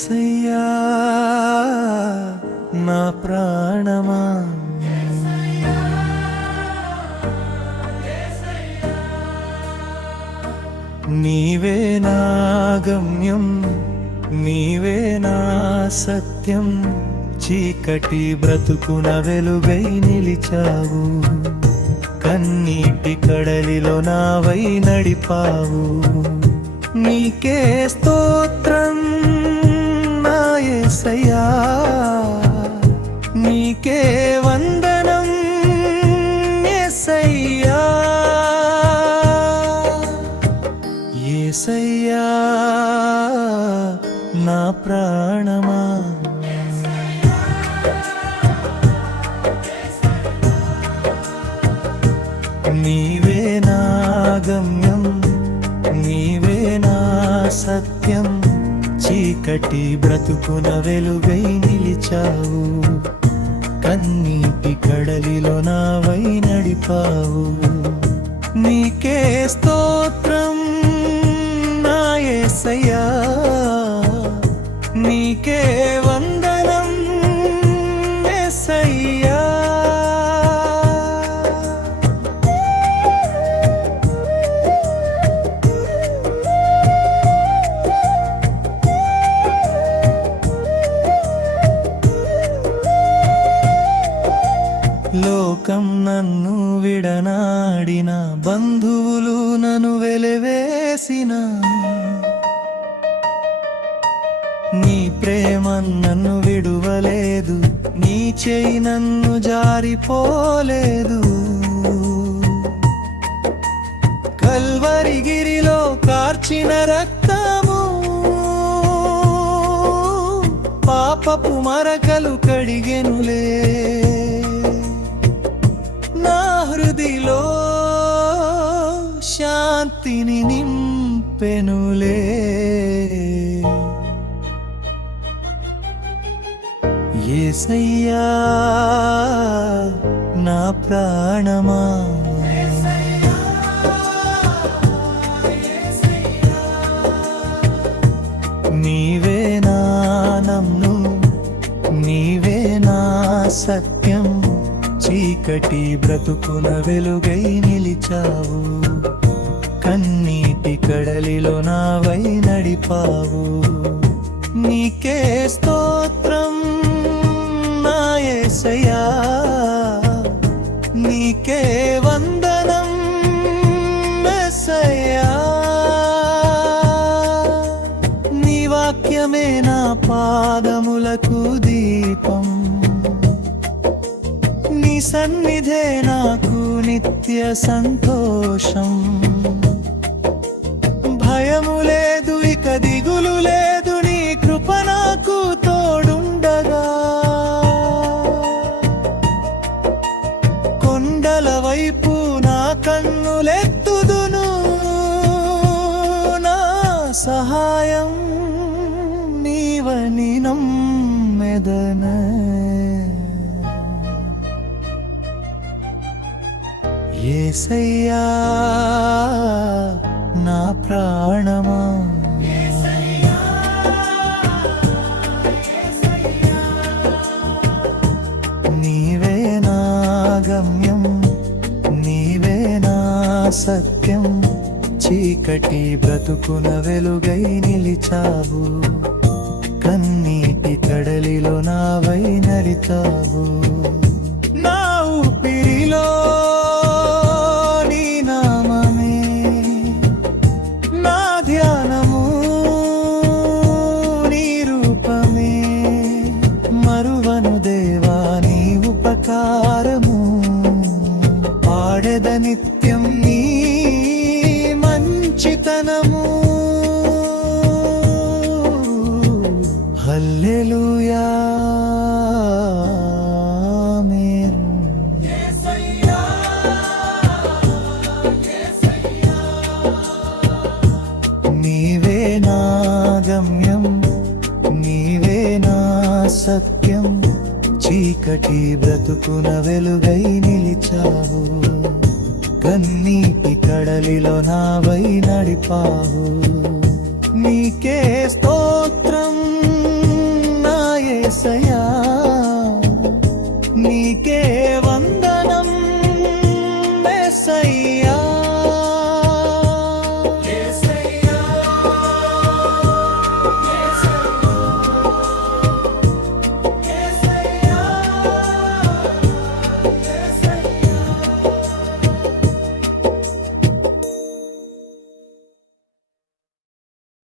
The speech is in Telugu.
యేసయ్యా నా ప్రాణమా నీవే నా గమ్యం, నీవే నా సత్యం, చీకటి బ్రతుకున వెలుగై నిలిచావు, కన్నీటి కడలిలో నావై నడిపావు. నీకే స్తోత్రం నా యేసయ్యా, నీకే వందనం యేసయ్యా. యేసయ్యా నా ప్రాణమా నీవే నా గమ్యం, నీవే నా సత్యం, చీకటి బ్రతుకున వెలుగై నిలిచావు, కన్నీటి కడలిలో నావై నడిపావు. నీకే స్తోత్రం నా యేసయ్యా, నీకే వందనం యేసయ్యా. లోకం నన్ను విడనాడిన, బంధువులు నన్ను వెలివేసిన, నీ ప్రేమ నన్ను విడువలేదు, నీ చేయి నన్ను జారిపోలేదు. కల్వరిగిరిలో కార్చిన రక్తము పాపపు మరకలు కడిగెనులే, నా హృదిలో శాంతిని నింపెనులే. యేసయ్యా నా ప్రాణమా నీవే నా నమ్ము, నీవే నా సత్యం, చీకటి బ్రతుకున వెలుగై నిలిచావు, కన్నీటి కడలిలో నావై నడిపావు. నీకే స్తోత్రం నా యేసయ్యా, నీకే వందనం యేసయ్యా. నీ వాక్యమే నా పాదములకు దీపం, నీ సన్నిధే నాకు నిత్య సంతోషం. భయము లేదు, ఇక దిగులు లేదు, నీ కృప నాకు తోడుండగా. కొండల వైపు నా కన్నులెత్తుదును, నా సహాయం నీవని నమ్మెదనే. యేసయ్యా నా ప్రాణమా నీవే నా గమ్యం, నీవే నా సత్యం, చీకటి బ్రతుకున వెలుగై నిలిచావు, కన్నీటి కడలిలో నావై నడిచావు. నా ఊపిరిలో నీ నామమే, నా ధ్యానము నీ రూపమే, మరువను దేవా నీ ఉపకారము, పాడెద నిత్యం నీ మంచితనము. హల్లెలూయా ఆమేన్. నీవే నా గమ్యం, నీవే నా సత్యం, చీకటి బ్రతుకున వెలుగై నిలిచావు, కన్నీటి కడలిలో నావై నడిపావు. నీకే స్తోత్రం